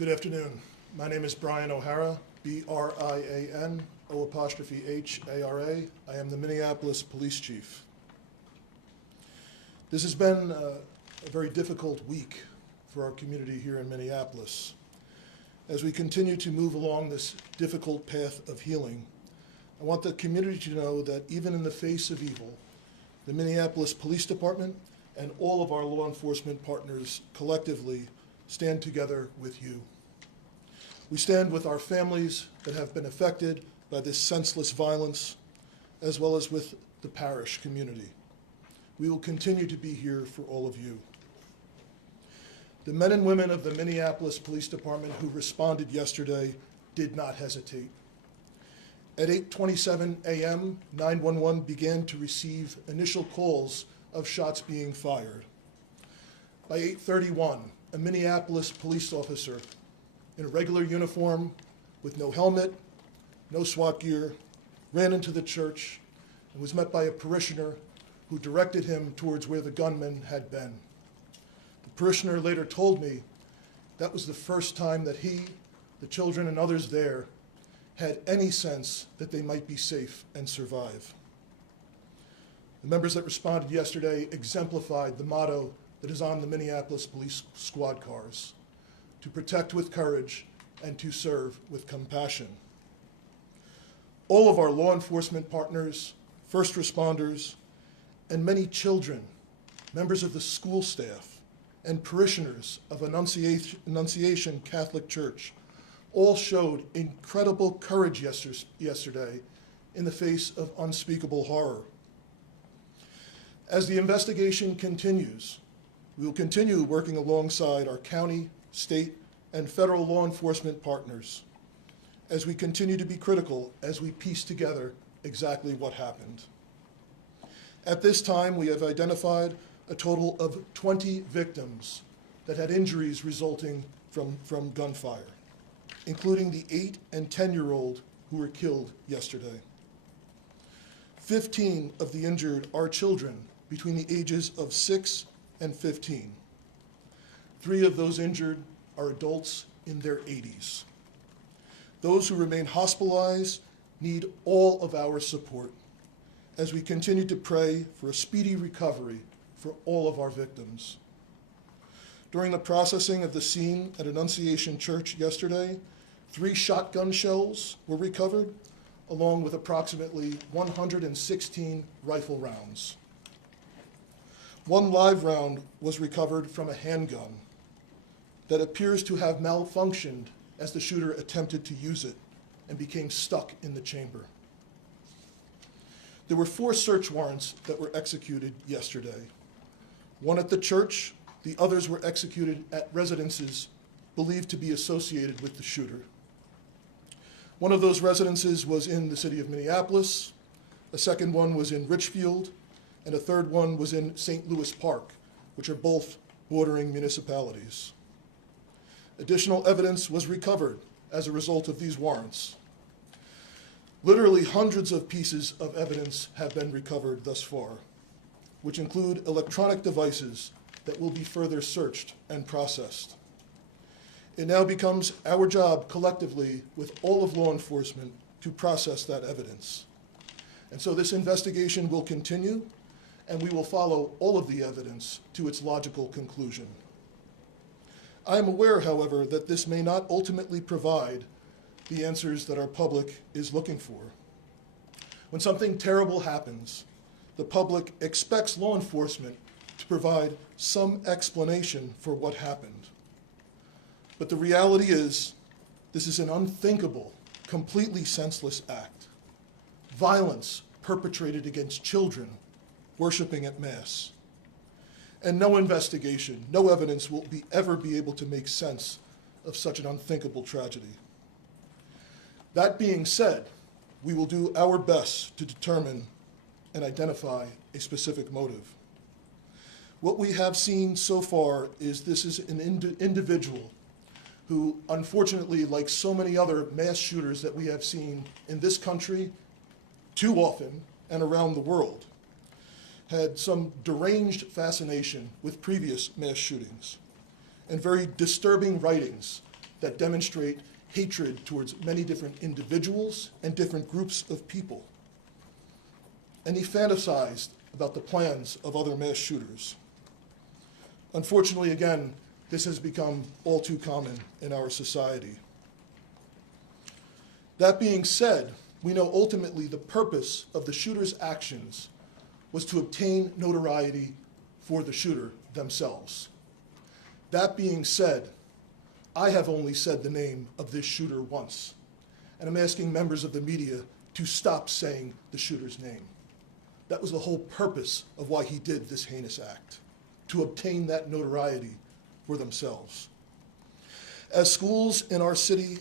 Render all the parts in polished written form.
Good afternoon. My name is Brian O'Hara, B-R-I-A-N, O''H-A-R-A. I am the Minneapolis Police Chief. This has been a very difficult week for our community here in Minneapolis. As we continue to move along this difficult path of healing, I want the community to know that even in the face of evil, the Minneapolis Police Department and all of our law enforcement partners collectively stand together with you. We stand with our families that have been affected by this senseless violence, as well as with the parish community. We will continue to be here for all of you. The men and women of the Minneapolis Police Department who responded yesterday did not hesitate. At 8:27 a.m., 911 began to receive initial calls of shots being fired. By 8:31, a Minneapolis police officer in a regular uniform with no helmet, no SWAT gear, ran into the church and was met by a parishioner who directed him towards where the gunman had been. The parishioner later told me that was the first time that he, the children, and others there had any sense that they might be safe and survive. The members that responded yesterday exemplified the motto that is on the Minneapolis Police Squad cars: to protect with courage and to serve with compassion. All of our law enforcement partners, first responders, and many children, members of the school staff, and parishioners of Annunciation Catholic Church all showed incredible courage yesterday in the face of unspeakable horror. As the investigation continues, we will continue working alongside our county, state, and federal law enforcement partners as we continue to be critical as we piece together exactly what happened. At this time, we have identified a total of 20 victims that had injuries resulting from gunfire, including the 8- and 10-year-old who were killed yesterday. 15 of the injured are children between the ages of 6 and 15. 3 of those injured are adults in their 80s. Those who remain hospitalized need all of our support as we continue to pray for a speedy recovery for all of our victims. During the processing of the scene at Annunciation Church yesterday, 3 shotgun shells were recovered, along with approximately 116 rifle rounds. 1 live round was recovered from a handgun that appears to have malfunctioned as the shooter attempted to use it and became stuck in the chamber. There were 4 search warrants that were executed yesterday. 1 at the church, the others were executed at residences believed to be associated with the shooter. One of those residences was in the city of Minneapolis, a second one was in Richfield, and a third one was in St. Louis Park, which are both bordering municipalities. Additional evidence was recovered as a result of these warrants. Literally hundreds of pieces of evidence have been recovered thus far, which include electronic devices that will be further searched and processed. It now becomes our job collectively with all of law enforcement to process that evidence. And so this investigation will continue, and we will follow all of the evidence to its logical conclusion. I am aware, however, that this may not ultimately provide the answers that our public is looking for. When something terrible happens, the public expects law enforcement to provide some explanation for what happened. But the reality is, this is an unthinkable, completely senseless act. Violence perpetrated against children worshiping at Mass. And no investigation, no evidence will ever be able to make sense of such an unthinkable tragedy. That being said, we will do our best to determine and identify a specific motive. What we have seen so far is this is an individual who, unfortunately, like so many other mass shooters that we have seen in this country too often and around the world, had some deranged fascination with previous mass shootings and very disturbing writings that demonstrate hatred towards many different individuals and different groups of people. And he fantasized about the plans of other mass shooters. Unfortunately, again, this has become all too common in our society. That being said, we know ultimately the purpose of the shooter's actions was to obtain notoriety for the shooter themselves. That being said, I have only said the name of this shooter once, and I'm asking members of the media to stop saying the shooter's name. That was the whole purpose of why he did this heinous act, to obtain that notoriety for themselves. As schools in our city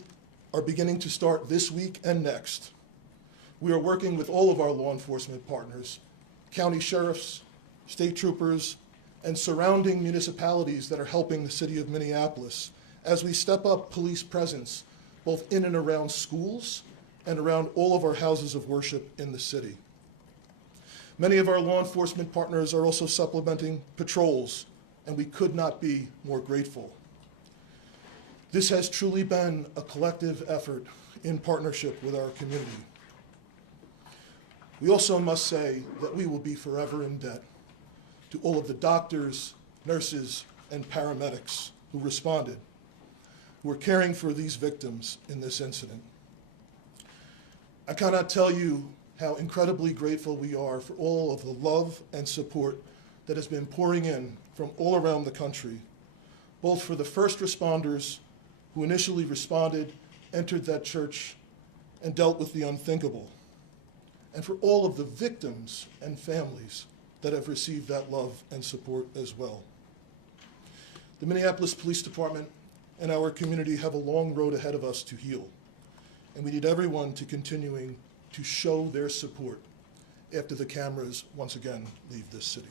are beginning to start this week and next, we are working with all of our law enforcement partners, county sheriffs, state troopers, and surrounding municipalities that are helping the city of Minneapolis as we step up police presence both in and around schools and around all of our houses of worship in the city. Many of our law enforcement partners are also supplementing patrols, and we could not be more grateful. This has truly been a collective effort in partnership with our community. We also must say that we will be forever in debt to all of the doctors, nurses, and paramedics who responded, who are caring for these victims in this incident. I cannot tell you how incredibly grateful we are for all of the love and support that has been pouring in from all around the country, both for the first responders who initially responded, entered that church, and dealt with the unthinkable, and for all of the victims and families that have received that love and support as well. The Minneapolis Police Department and our community have a long road ahead of us to heal, and we need everyone to continuing to show their support after the cameras once again leave this city.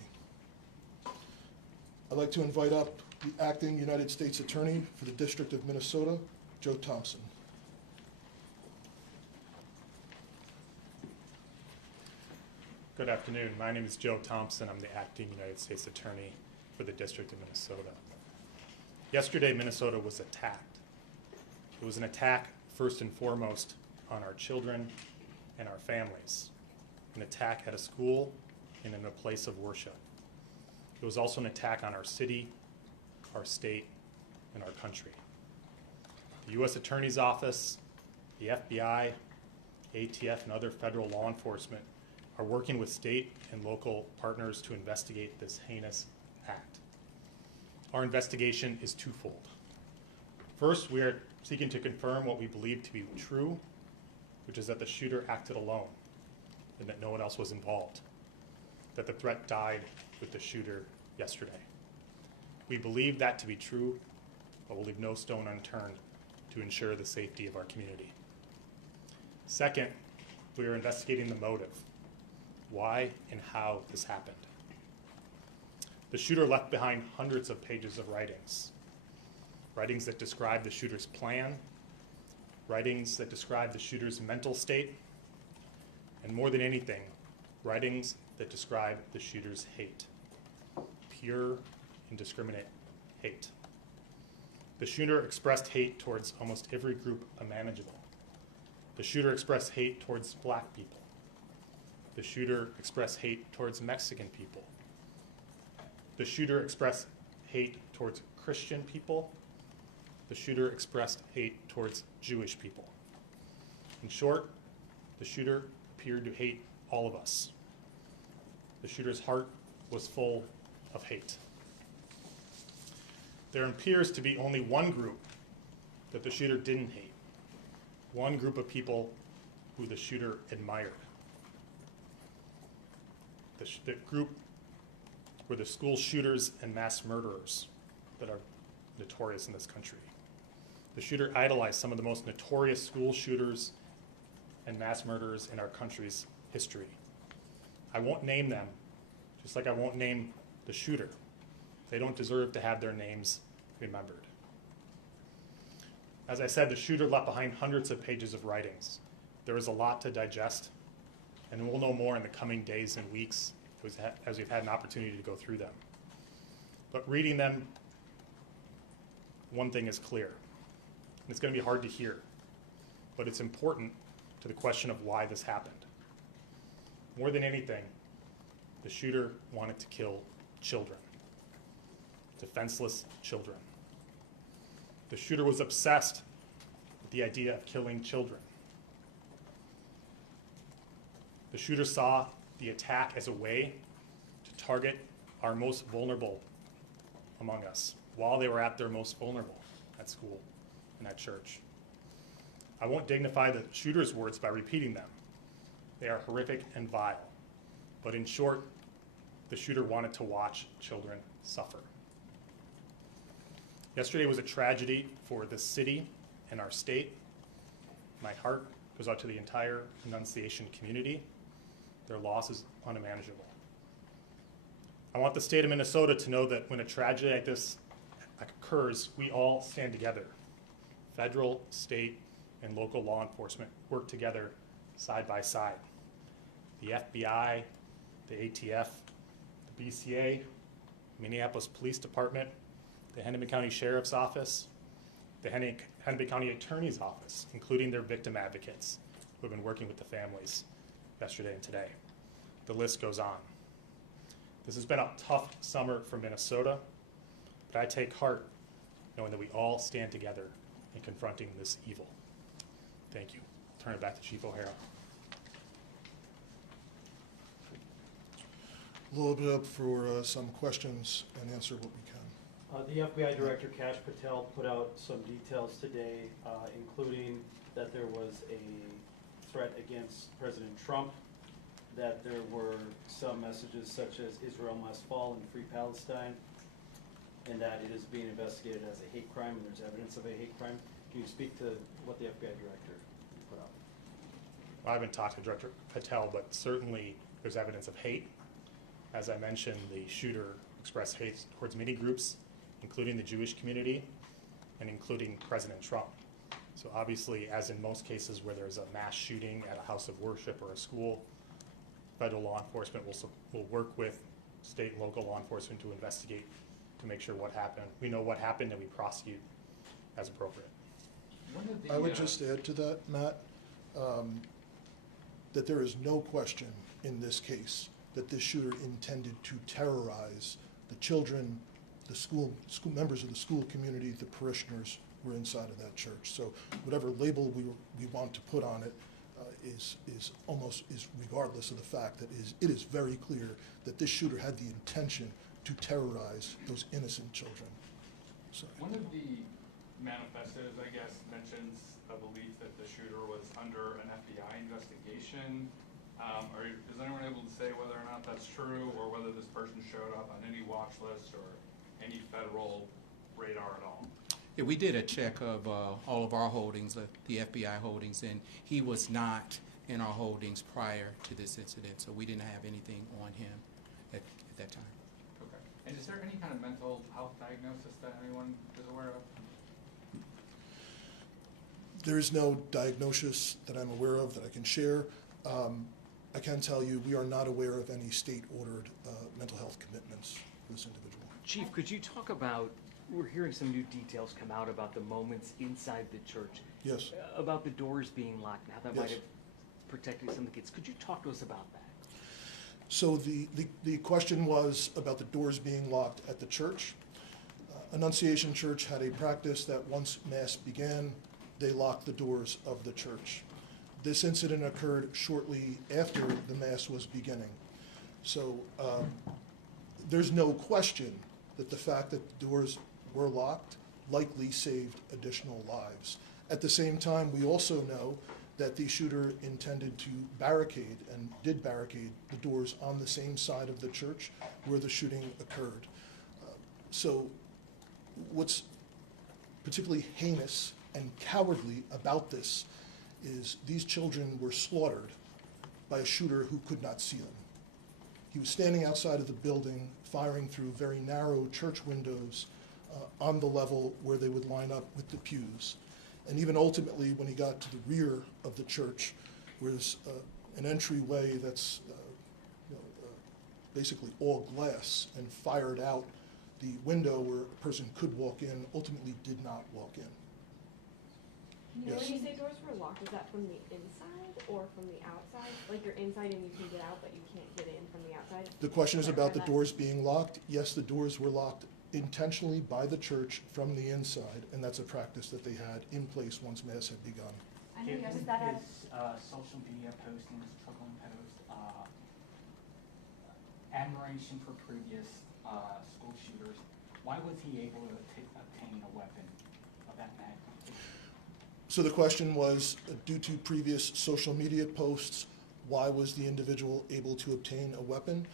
I'd like to invite up the Acting United States Attorney for the District of Minnesota, Joe Thompson. Good afternoon. My name is Joe Thompson. I'm the Acting United States Attorney for the District of Minnesota. Yesterday, Minnesota was attacked. It was an attack, first and foremost, on our children and our families. An attack at a school and in a place of worship. It was also an attack on our city, our state, and our country. The U.S. Attorney's Office, the FBI, ATF, and other federal law enforcement are working with state and local partners to investigate this heinous act. Our investigation is twofold. First, we are seeking to confirm what we believe to be true, which is that the shooter acted alone and that no one else was involved, that the threat died with the shooter yesterday. We believe that to be true, but we'll leave no stone unturned to ensure the safety of our community. Second, we are investigating the motive, why and how this happened. The shooter left behind hundreds of pages of writings that describe the shooter's plan, writings that describe the shooter's mental state, and more than anything, writings that describe the shooter's hate, pure, indiscriminate hate. The shooter expressed hate towards almost every group imaginable. The shooter expressed hate towards black people. The shooter expressed hate towards Mexican people. The shooter expressed hate towards Christian people. The shooter expressed hate towards Jewish people. In short, the shooter appeared to hate all of us. The shooter's heart was full of hate. There appears to be only one group that the shooter didn't hate, one group of people who the shooter admired. The group were the school shooters and mass murderers that are notorious in this country. The shooter idolized some of the most notorious school shooters and mass murderers in our country's history. I won't name them, just like I won't name the shooter. They don't deserve to have their names remembered. As I said, the shooter left behind hundreds of pages of writings. There is a lot to digest, and we'll know more in the coming days and weeks as we've had an opportunity to go through them. But reading them, one thing is clear. and it's going to be hard to hear, but it's important to the question of why this happened. More than anything, the shooter wanted to kill children, defenseless children. The shooter was obsessed with the idea of killing children. The shooter saw the attack as a way to target our most vulnerable among us while they were at their most vulnerable at school and at church. I won't dignify the shooter's words by repeating them. They are horrific and vile. But in short, the shooter wanted to watch children suffer. Yesterday was a tragedy for the city and our state. My heart goes out to the entire Annunciation community. Their loss is unimaginable. I want the state of Minnesota to know that when a tragedy like this occurs, we all stand together. Federal, state, and local law enforcement work together side by side. The FBI, the ATF, the BCA, Minneapolis Police Department, the Hennepin County Sheriff's Office, the Hennepin County Attorney's Office, including their victim advocates who have been working with the families yesterday and today. The list goes on. This has been a tough summer for Minnesota, but I take heart knowing that we all stand together in confronting this evil. Thank you. I'll turn it back to Chief O'Hara. Load it up for some questions and answer what we can. The FBI Director Kash Patel put out some details today, including that there was a threat against President Trump, that there were some messages such as Israel must fall and free Palestine, and that it is being investigated as a hate crime and there's evidence of a hate crime. Can you speak to what the FBI Director put out? I haven't talked to Director Patel, but certainly there's evidence of hate. As I mentioned, the shooter expressed hate towards many groups, including the Jewish community and including President Trump. So obviously, as in most cases where there's a mass shooting at a house of worship or a school, federal law enforcement will work with state and local law enforcement to investigate to make sure what happened. We know what happened and we prosecute as appropriate. I would just add to that, Matt, that there is no question in this case that this shooter intended to terrorize the children, the school members of the school community, the parishioners who were inside of that church. So whatever label we want to put on it is regardless of the fact that it is very clear that this shooter had the intention to terrorize those innocent children. So. One of the manifestos, I guess, mentions a belief that the shooter was under an FBI investigation. Is anyone able to say whether or not that's true, or whether this person showed up on any watch list or any federal radar at all? Yeah, we did a check of all of our holdings, the FBI holdings, and he was not in our holdings prior to this incident, so we didn't have anything on him at that time. Okay. And is there any kind of mental health diagnosis that anyone is aware of? There is no diagnosis that I'm aware of that I can share. I can tell you we are not aware of any state-ordered mental health commitments for this individual. Chief, could you talk about, we're hearing some new details come out about the moments inside the church. Yes. About the doors being locked and how that might Yes. have protected some of the kids. Could you talk to us about that? So the question was about the doors being locked at the church. Annunciation Church had a practice that once Mass began, they locked the doors of the church. This incident occurred shortly after the Mass was beginning. So there's no question that the fact that the doors were locked likely saved additional lives. At the same time, we also know that the shooter intended to barricade and did barricade the doors on the same side of the church where the shooting occurred. So what's particularly heinous and cowardly about this is these children were slaughtered by a shooter who could not see them. He was standing outside of the building, firing through very narrow church windows on the level where they would line up with the pews. And even ultimately, when he got to the rear of the church, was an entryway that's basically all glass, and fired out the window where a person could walk in, ultimately did not walk in. Yes. When you say doors were locked, is that from the inside or from the outside? Like you're inside and you can get out, but you can't get in from the outside? The question is about the Clarify that. doors being locked. Yes, the doors were locked intentionally by the church from the inside, and that's a practice that they had in place once Mass had begun. I know Given was that at his social media postings, took on post, admiration for previous school shooters, why was he able to obtain a weapon of that magnitude? So the question was, due to previous social media posts, why was the individual able to obtain a weapon?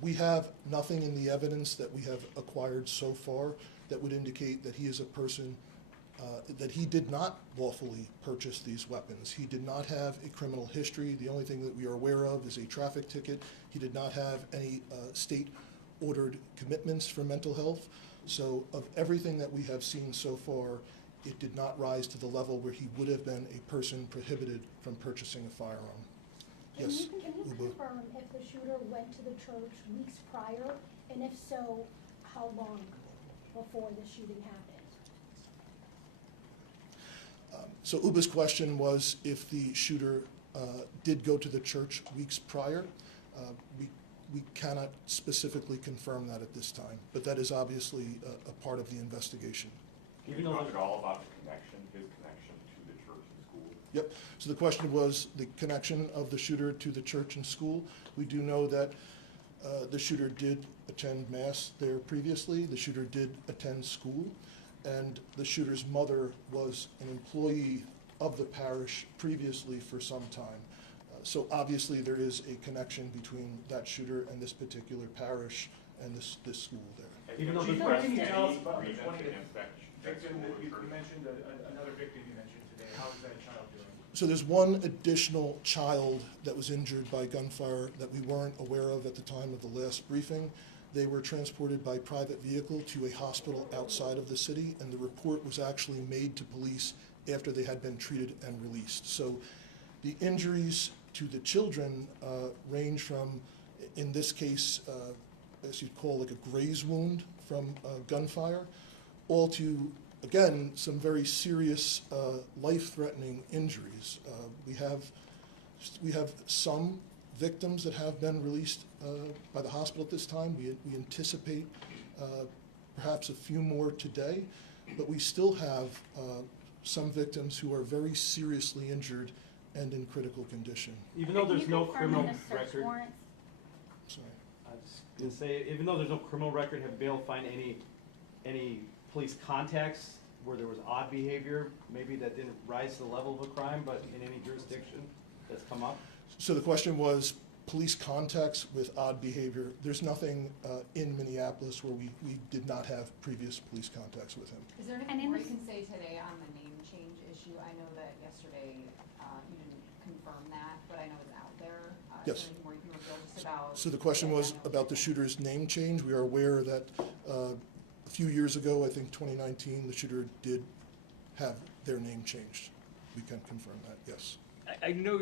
We have nothing in the evidence that we have acquired so far that would indicate that he is a person, that he did not lawfully purchase these weapons. He did not have a criminal history. The only thing that we are aware of is a traffic ticket. He did not have any state-ordered commitments for mental health. So of everything that we have seen so far, it did not rise to the level where he would have been a person prohibited from purchasing a firearm. Can Yes, you Ubu. confirm if the shooter went to the church weeks prior, and if so, how long before the shooting happened? So Uba's question was if the shooter did go to the church weeks prior. We cannot specifically confirm that at this time, but that is obviously a part of the investigation. Can you talk at all about the connection, his connection to the church and school? Yep. So the question was the connection of the shooter to the church and school. We do know that the shooter did attend Mass there previously. The shooter did attend school. And the shooter's mother was an employee of the parish previously for some time. So obviously there is a connection between that shooter and this particular parish and this school there. Has Even the though the chief press- asked Can you tell us any about the reason 20 to inspect that victim school that or you church? mentioned, another victim you mentioned today? How is that child doing? So there's one additional child that was injured by gunfire that we weren't aware of at the time of the last briefing. They were transported by private vehicle to a hospital outside of the city, and the report was actually made to police after they had been treated and released. So the injuries to the children range from, in this case, as you'd call like a graze wound from gunfire, all to, again, some very serious life-threatening injuries. We have some victims that have been released by the hospital at this time. We anticipate perhaps a few more today, but we still have some victims who are very seriously injured and in critical condition. Even though there's no criminal search record, warrants? Sorry. I was gonna say, even though there's no criminal record, have been able to find any police contacts where there was odd behavior, maybe that didn't rise to the level of a crime, but in any jurisdiction that's come up? So the question was police contacts with odd behavior. There's nothing in Minneapolis where we did not have previous police contacts with him. Is there And anything in more this- you can say today on the name change issue? I know that yesterday you didn't confirm that, but I know it's out there. Yes. Is there anything more you can reveal just about? So the question was about the shooter's name change. We are aware that a few years ago, I think 2019, the shooter did have their name changed. We can confirm that, yes. I know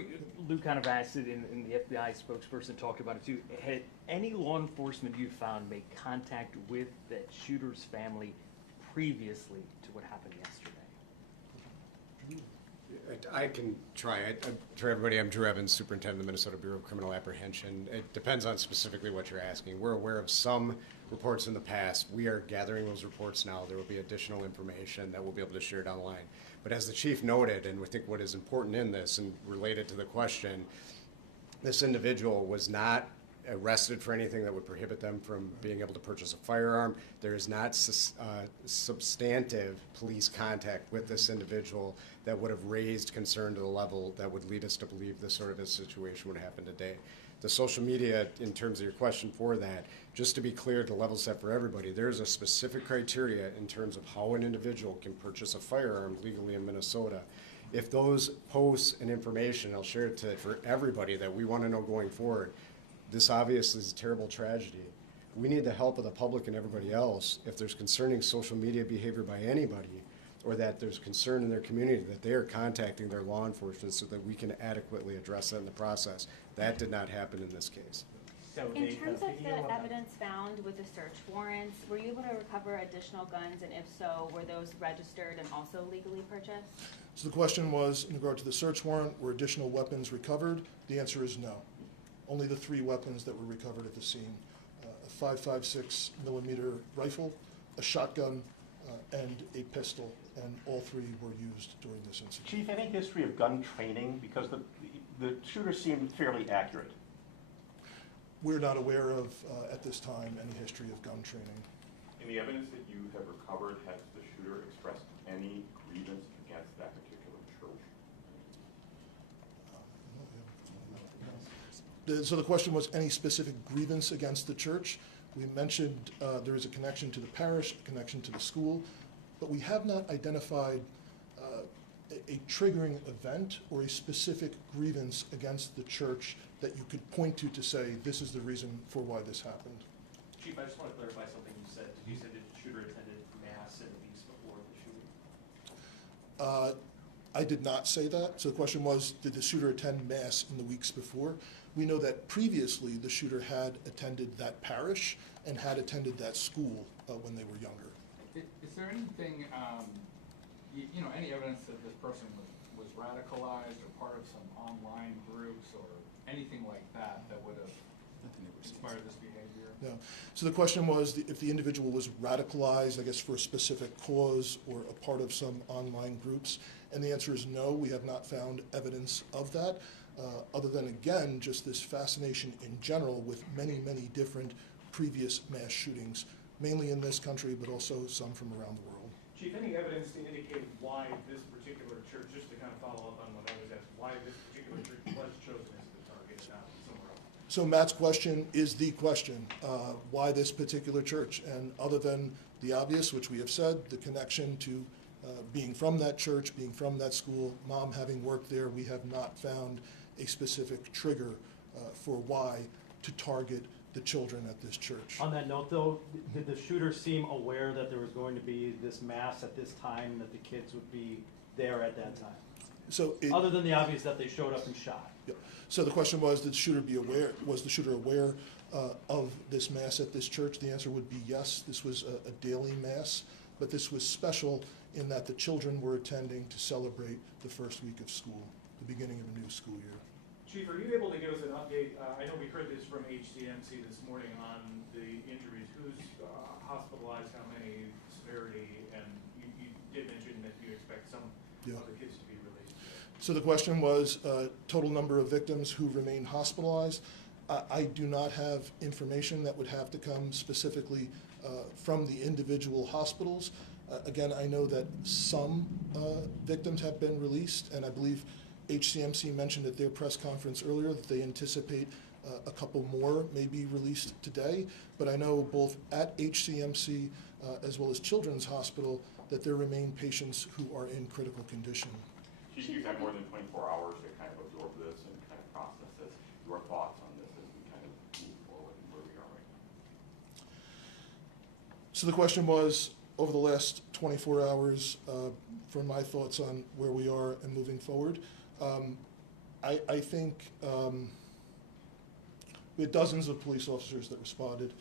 Lou kind of asked it, and the FBI spokesperson talked about it too. Had any law enforcement you found made contact with that shooter's family previously to what happened yesterday? I can try. For everybody, I'm Drew Evans, Superintendent of the Minnesota Bureau of Criminal Apprehension. It depends on specifically what you're asking. We're aware of some reports in the past. We are gathering those reports now. There will be additional information that we'll be able to share down the line. But as the chief noted, and we think what is important in this and related to the question, this individual was not arrested for anything that would prohibit them from being able to purchase a firearm. There is not substantive police contact with this individual that would have raised concern to the level that would lead us to believe this sort of a situation would happen today. The social media, in terms of your question for that, just to be clear, to level set for everybody, there's a specific criteria in terms of how an individual can purchase a firearm legally in Minnesota. If those posts and information, I'll share it for everybody that we want to know going forward, this obviously is a terrible tragedy. We need the help of the public and everybody else if there's concerning social media behavior by anybody, or that there's concern in their community that they are contacting their law enforcement so that we can adequately address that in the process. That did not happen in this case. So In the terms of video the about- evidence found with with the search warrants, were you able to recover additional guns, and if so, were those registered and also legally purchased? So the question was, in regard to the search warrant, were additional weapons recovered? The answer is no. Only the 3 weapons that were recovered at the scene, a .556 millimeter rifle, a shotgun, and a pistol, and all 3 were used during this incident. Chief, any history of gun training? Because the shooter seemed fairly accurate. We're not aware of, at this time, any history of gun training. In the evidence that you have recovered, has the shooter expressed any grievance against that particular church? So the question was any specific grievance against the church? We mentioned there is a connection to the parish, a connection to the school, but we have not identified a triggering event or a specific grievance against the church that you could point to say this is the reason for why this happened. Chief, I just want to clarify something you said. Did you say that the shooter attended Mass in the weeks before the shooting? I did not say that. So the question was, did the shooter attend Mass in the weeks before? We know that previously the shooter had attended that parish and had attended that school when they were younger. Is there anything, any evidence that this person was radicalized or part of some online groups or anything like that would have inspired this behavior? No. So the question was if the individual was radicalized, I guess, for a specific cause or a part of some online groups. And the answer is no, we have not found evidence of that, other than, again, just this fascination in general with many, many different previous mass shootings, mainly in this country, but also some from around the world. Chief, any evidence to indicate why this particular church, just to kind of follow up on what I was asked, why this particular church was chosen as the target and not somewhere else? So Matt's question is the question, why this particular church? And other than the obvious, which we have said, the connection to being from that church, being from that school, mom having worked there, we have not found a specific trigger for why to target the children at this church. On that note, though, did the shooter seem aware that there was going to be this Mass at this time, that the kids would be there at that time? So other than the obvious that they showed up and shot? Yeah. So the question was, did the shooter be aware? Was the shooter aware of this Mass at this church? The answer would be yes. This was a daily Mass, but this was special in that the children were attending to celebrate the first week of school, the beginning of a new school year. Chief, are you able to give us an update? I know we heard this from HCMC this morning on the injuries. Who's hospitalized, how many, severity, and you did mention that you expect some of the kids to be released. So the question was total number of victims who remain hospitalized. I do not have information that would have to come specifically from the individual hospitals. Again, I know that some victims have been released, and I believe HCMC mentioned at their press conference earlier that they anticipate a couple more may be released today, but I know both at HCMC as well as Children's Hospital that there remain patients who are in critical condition. Chief, you've had more than 24 hours to kind of absorb this and kind of process this. Your thoughts on this as we kind of move forward and where we are right now? So the question was, over the last 24 hours, for my thoughts on where we are and moving forward. I think we had dozens of police officers that responded,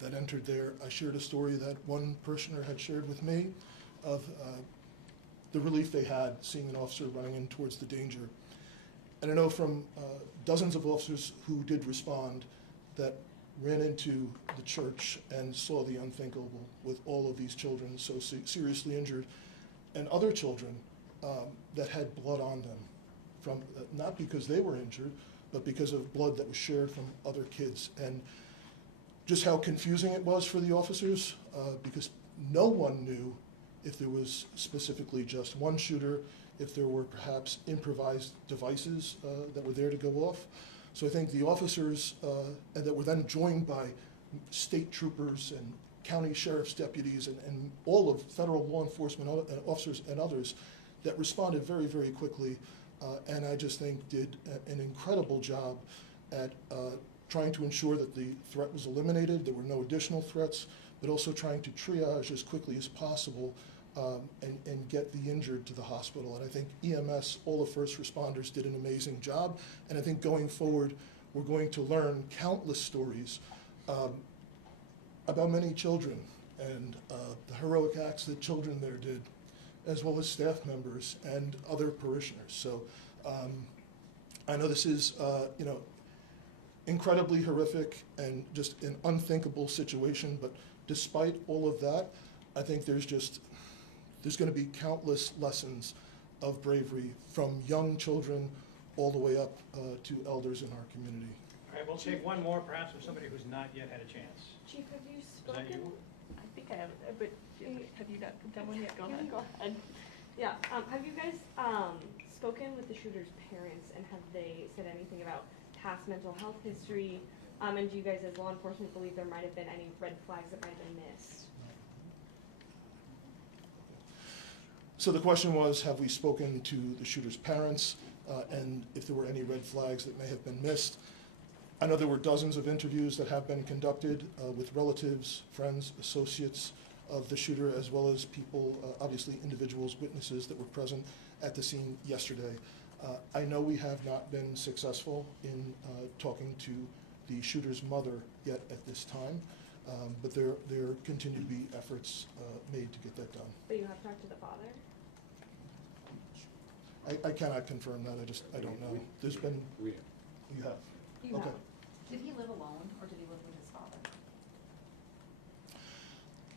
that entered there. I shared a story that one parishioner had shared with me of the relief they had seeing an officer running in towards the danger. And I know from dozens of officers who did respond that ran into the church and saw the unthinkable with all of these children so seriously injured, and other children that had blood on them, from not because they were injured, but because of blood that was shared from other kids. And just how confusing it was for the officers, because no one knew if there was specifically just one shooter, if there were perhaps improvised devices that were there to go off. So I think the officers and that were then joined by state troopers and county sheriff's deputies and all of federal law enforcement officers and others that responded very, very quickly, and I just think did an incredible job at trying to ensure that the threat was eliminated, there were no additional threats, but also trying to triage as quickly as possible and get the injured to the hospital. And I think EMS, all the first responders, did an amazing job. And I think going forward, we're going to learn countless stories about many children and the heroic acts that children there did, as well as staff members and other parishioners. So I know this is, incredibly horrific and just an unthinkable situation, but despite all of that, I think there's going to be countless lessons of bravery from young children all the way up to elders in our community. All right, we'll take one more, perhaps from somebody who's not yet had a chance. Chief, have you Is spoken? that you? I think I have, but have you not done one yet? Go ahead. Yeah, have you guys spoken with the shooter's parents, and have they said anything about past mental health history? And do you guys as law enforcement believe there might have been any red flags that might have been missed? So the question was, have we spoken to the shooter's parents, and if there were any red flags that may have been missed? I know there were dozens of interviews that have been conducted with relatives, friends, associates of the shooter, as well as people, obviously individuals, witnesses that were present at the scene yesterday. I know we have not been successful in talking to the shooter's mother yet at this time, but there continue to be efforts made to get that done. But you have talked to the father? I cannot confirm that, I don't know. There's been, We you have? You Okay. have. Did he live alone, or did he live with his father?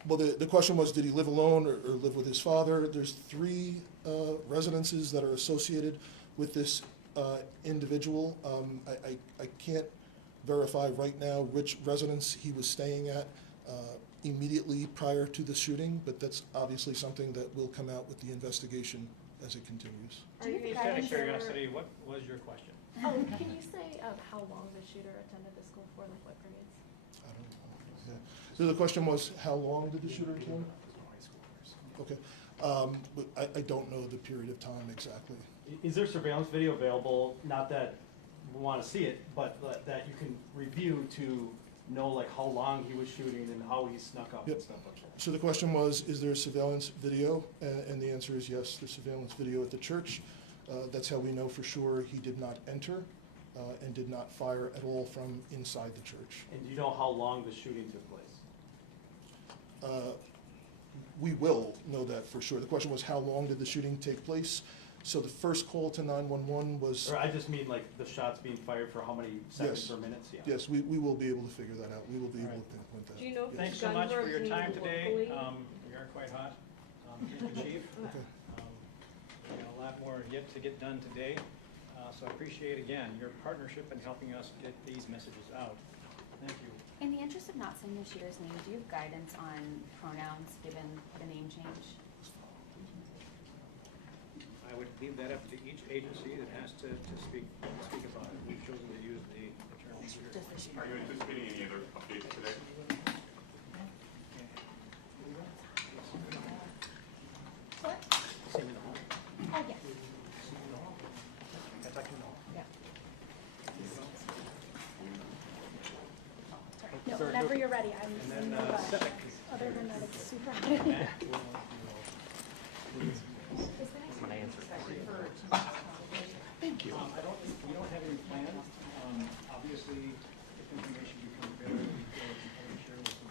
Well, the question was, did he live alone or live with his father? There's 3 residences that are associated with this individual. I can't verify right now which residence he was staying at immediately prior to the shooting, but that's obviously something that will come out with the investigation as it continues. Just out of curiosity, what was your question? Oh, can you say how long the shooter attended the school for, like what grades? I don't know. Yeah. So the question was, how long did the shooter attend? Okay. But I don't know the period of time exactly. Is there surveillance video available, not that we want to see it, but that you can review to know like how long he was shooting and how he snuck up Yep. and stuff like that? So the question was, is there surveillance video? And the answer is yes, there's surveillance video at the church. That's how we know for sure he did not enter and did not fire at all from inside the church. And do you know how long the shooting took place? We will know that for sure. The question was, how long did the shooting take place? So the first call to 911 was... Or I just mean like the shots being fired for how many seconds or minutes? Yeah. Yes, we will be able to figure that out. We will be able to pinpoint that. Do you know if Thanks the so guns much were for your time obtained today. locally? We are quite hot. Thank you, Chief. Okay. We got a lot more yet to get done today. So I appreciate again your partnership in helping us get these messages out. Thank you. In the interest of not saying the shooter's name, do you have guidance on pronouns given the name change? I would leave that up to each agency that has to speak about it. We've chosen to use the term shooter. Are you anticipating any other updates today? What? See him in the hall. Oh, yes. Can I talk to him in the hall? Yeah. No, whenever you're ready, I'm And then, in no rush. Civic. Other than that, it's super hot.